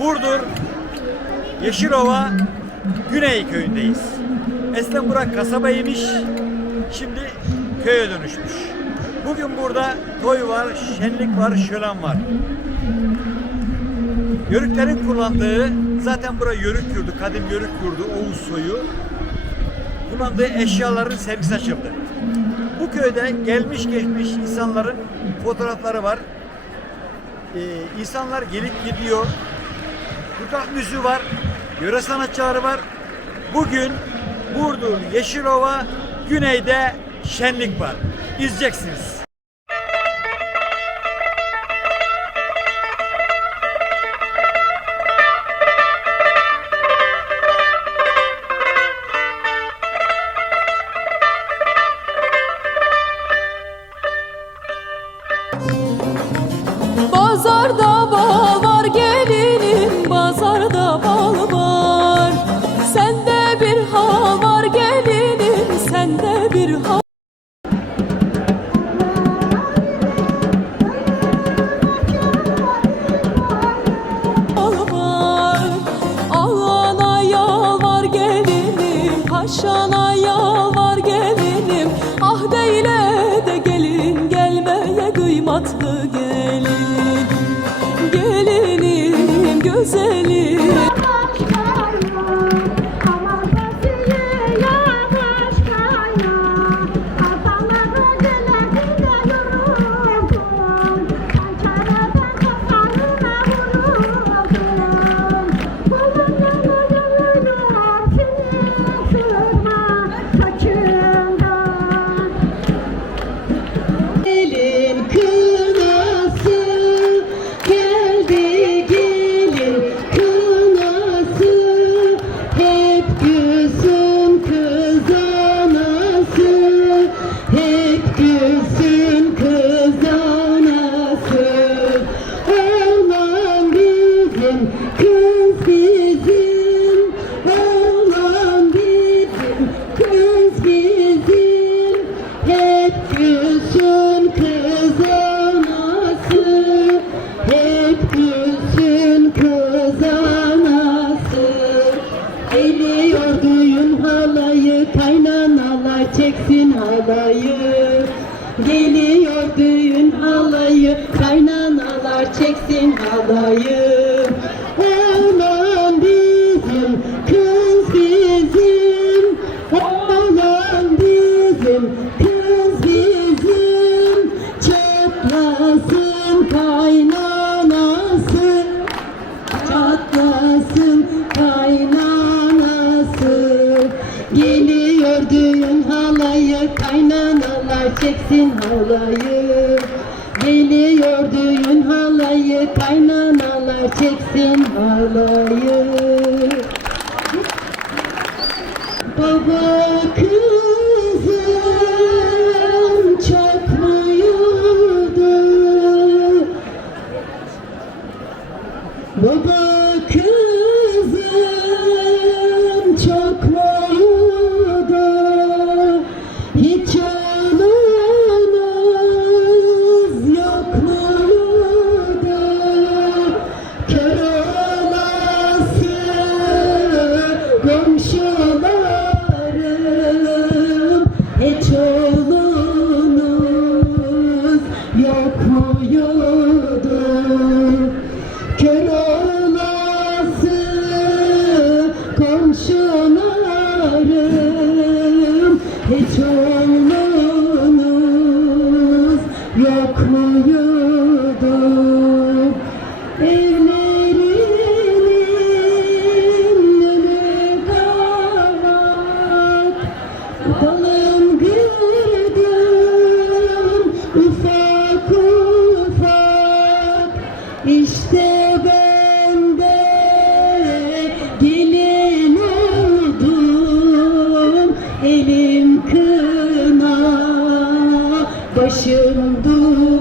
Burdur Yeşilova Güney köyündeyiz. Eskiden bura kasabaymış, şimdi köye dönüşmüş. Bugün burada toy var, şenlik var, şölen var. Yörüklerin kullandığı, zaten bura yörük yurdu, kadim yörük yurdu, Oğuz soyu. Kullandığı eşyaların sergisi açıldı. Bu köyde gelmiş geçmiş insanların fotoğrafları var. Ee, insanlar gelip gidiyor. Burada müziği var, yöre sanatçıları var. Bugün Burdur, Yeşilova, Güney'de şenlik var. İzleyeceksiniz. Gelinim Paşana yalvar gelinim. Ah deyle de gelin gelmeye kıymatlı gelin Gelinim güzelim çeksin halayı Geliyor düğün halayı Kaynanalar çeksin halayı Çeksin halayı Geliyor düğün halayı Kaynanalar çeksin halayı. Baba başım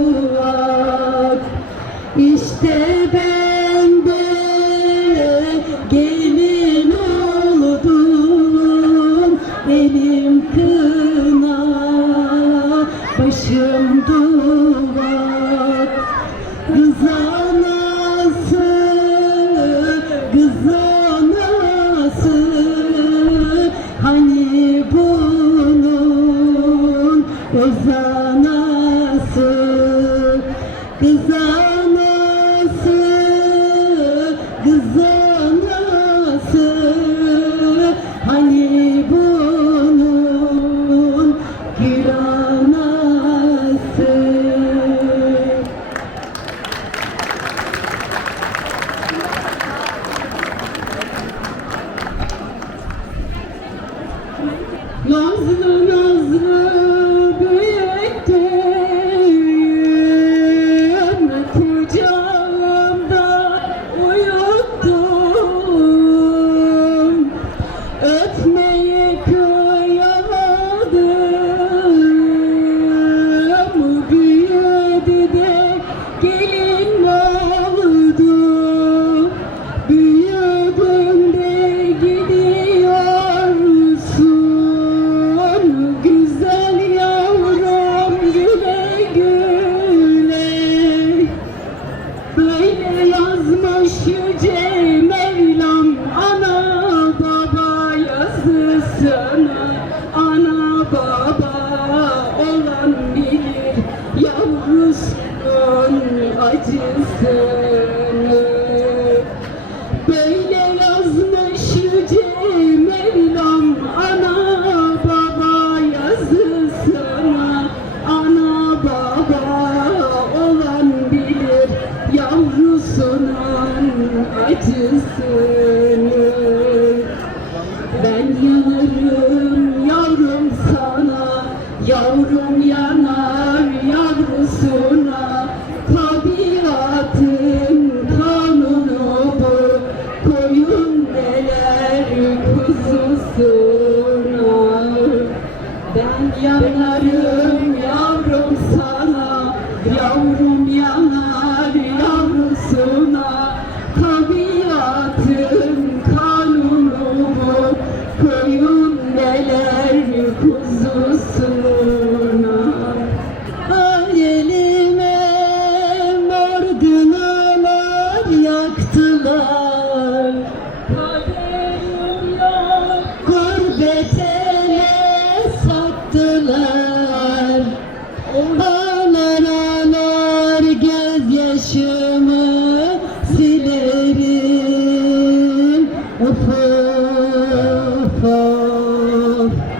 Yavrum yanar yavrusuna So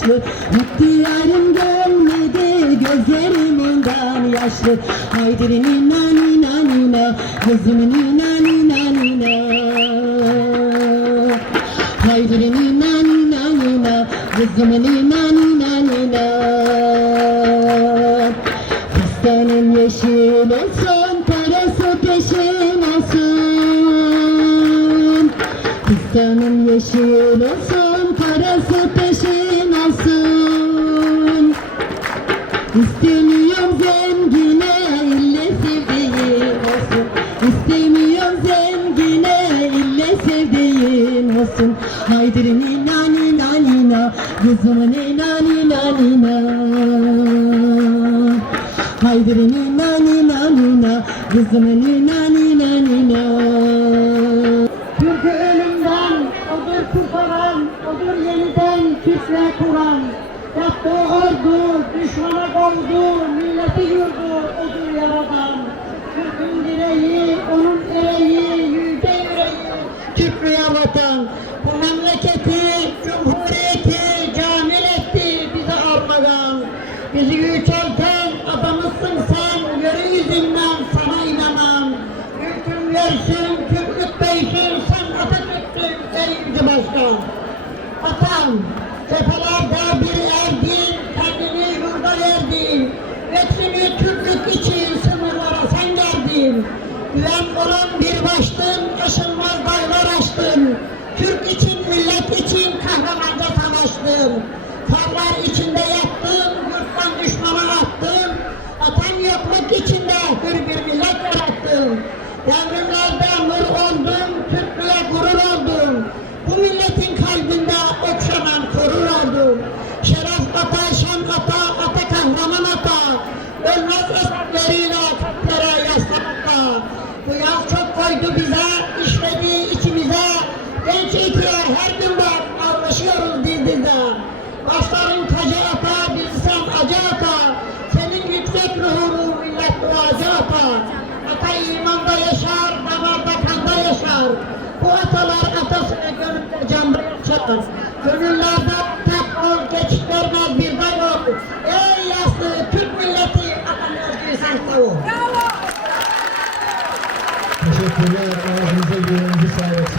yaşlı. Gitti yarım gelmedi gözlerimden yaşlı. Haydi nina nina nina kızım nina nina nina Haydi nina nina nina kızım nina nina nina Pastanın yeşil olsun parası peşin olsun. Pastanın yeşil olsun. zengine ille sevdiğin olsun. İstemiyorum zengine ille sevdiğin olsun. Haydi nina nina nina Kızımın nina nina nina Haydi nina nina nina Kızımın nina nina nina Türkü ölümden, odur kurtaran, odur yeniden Türkler kuran Yaptığı ordu düşmana kovdu, oldum. Yangınlardan nur oldum, Türk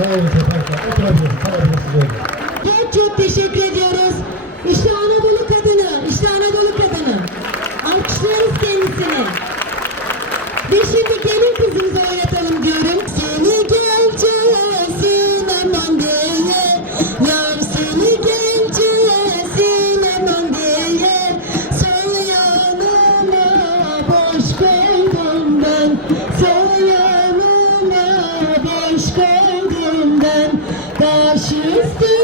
Thank you. Christine.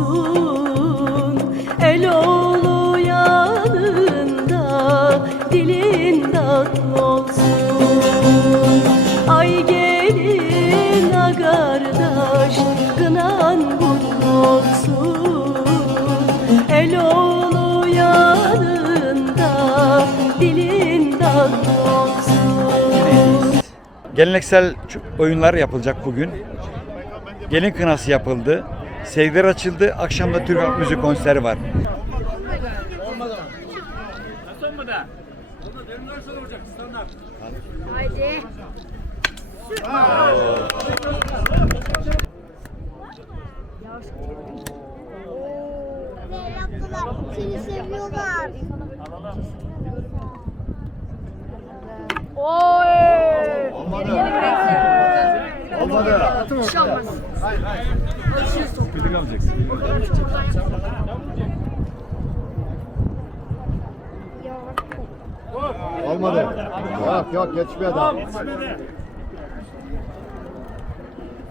olsun Eloğlu yanında dilin tatlı olsun Ay gelin a kardeş gınan bunun olsun Eloğlu yanında dilin tatlı olsun Geleneksel oyunlar yapılacak bugün. Gelin kınası yapıldı. Sevgiler açıldı. Akşamda Türk Halk Müziği konseri var. Haydi. Seni seviyorlar. Oy! Yeni bir renkler. Bir şey olmaz. Hayır hayır. Alışıyoruz topu. Bilik alacaksın. Olmadı. Yok yok geçmiyor adam.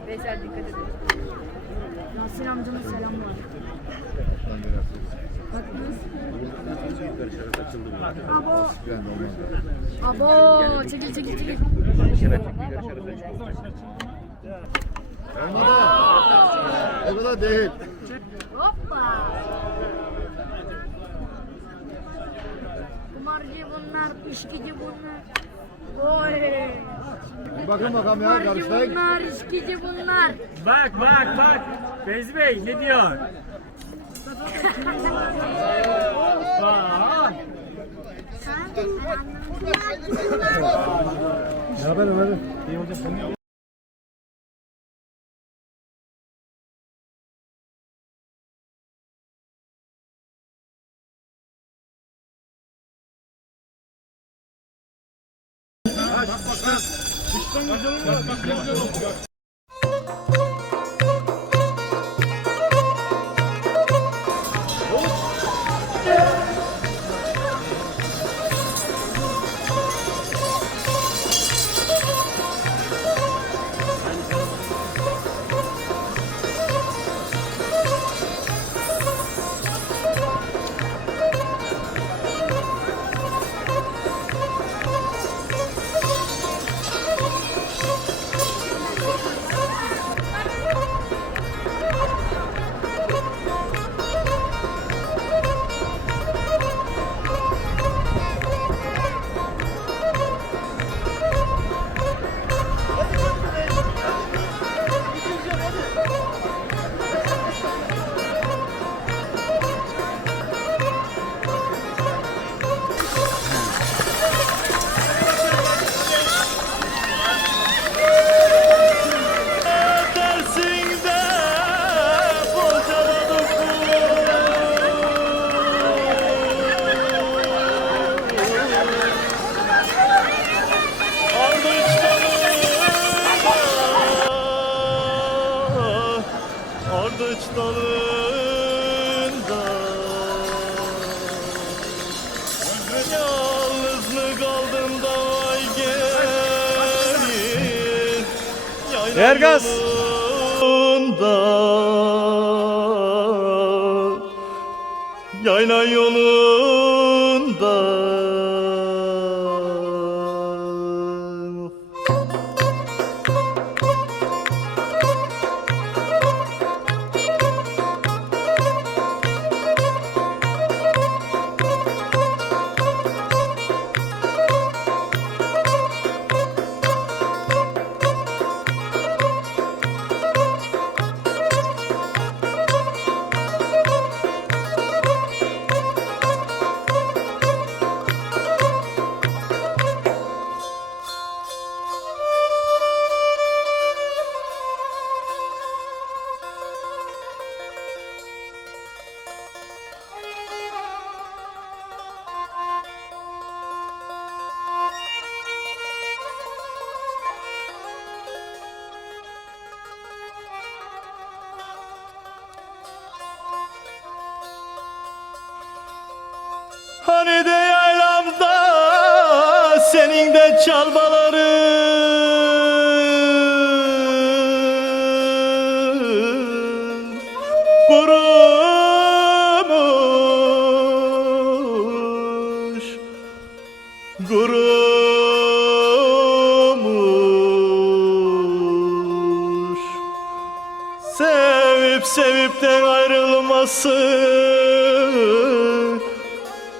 Veysel dikkat edin. Nasir amcanın selamı var. Abo. Abo. Çekil çekil çekil. Olmadı. O kadar değil. Hoppa. Kumarcı bunlar, işkici bunlar. Oy. Bir bakın bakalım ya Kumarcı karşıdayız. bunlar, işkici bunlar. Bak bak bak. Fevzi Bey ne diyor? Bak. Ne haber Ömer'im? İyi hocam. Yayla yolunda senin de çalmaların kurumuş. Kurumuş. Sevip sevip de ayrılması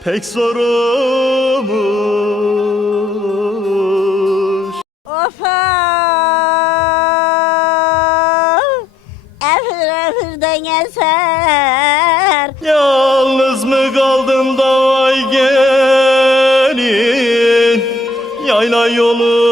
pek zormuş yolu